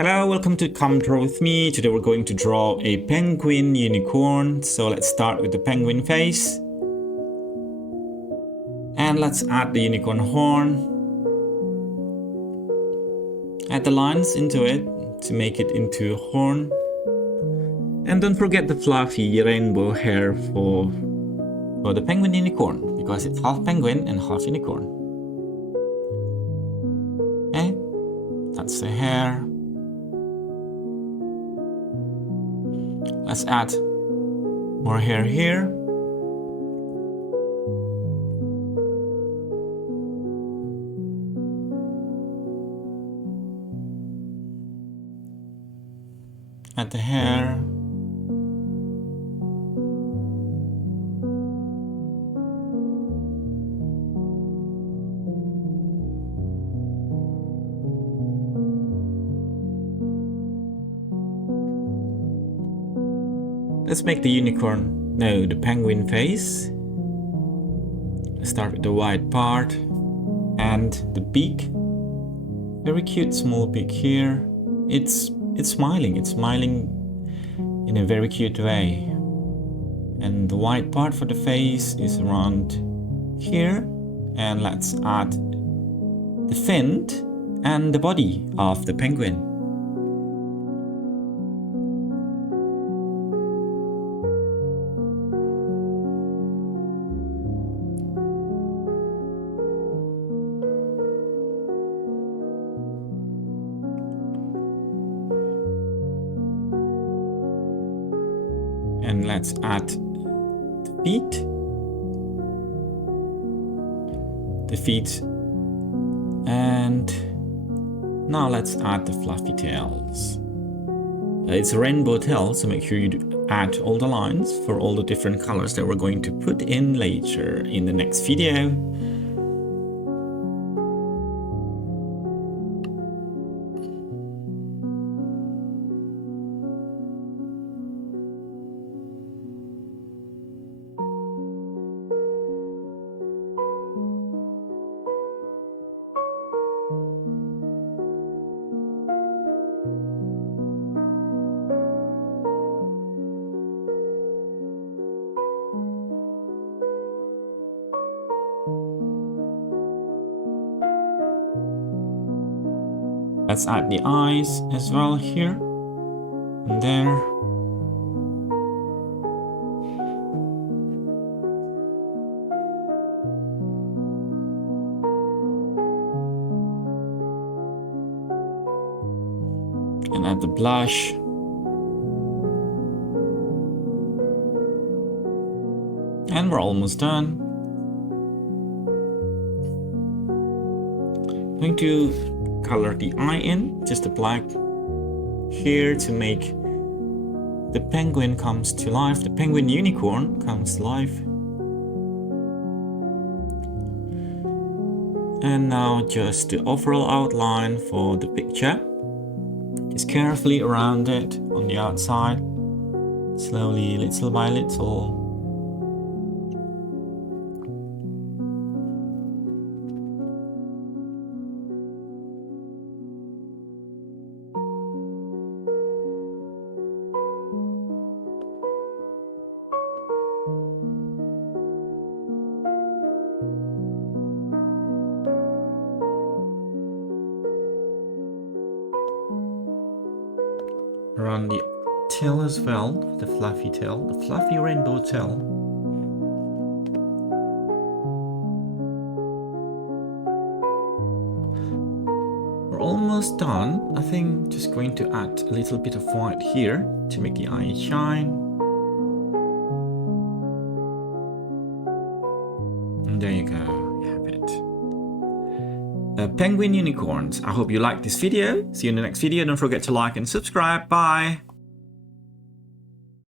Hello, welcome to Come Draw With Me. Today we're going to draw a penguin unicorn. So let's start with the penguin face. And let's add the unicorn horn. Add the lines into it to make it into a horn. And don't forget the fluffy rainbow hair for the penguin unicorn, because it's half penguin and half unicorn. Okay, that's the hair. Let's add more hair here. Add the hair. Let's make the the penguin face. Let's start with the white part and the beak. Very cute small beak here. It's smiling in a very cute way. And the white part for the face is around here. And let's add the fin and the body of the penguin. And let's add the feet, and now let's add the fluffy tails. It's a rainbow tail, so make sure you add all the lines for all the different colors that we're going to put in later in the next video. Let's add the eyes as well here and there. And add the blush. And we're almost done. I'm going to color the eye in, just a black here to make the penguin comes to life, the penguin unicorn comes to life. And now just the overall outline for the picture. Just carefully around it on the outside, slowly, little by little. Around the tail as well, the fluffy tail, the fluffy rainbow tail. We're almost done. I think just going to add a little bit of white here to make the eye shine. And there you go, you have it. Penguin unicorns. I hope you liked this video. See you in the next video. Don't forget to like and subscribe. Bye.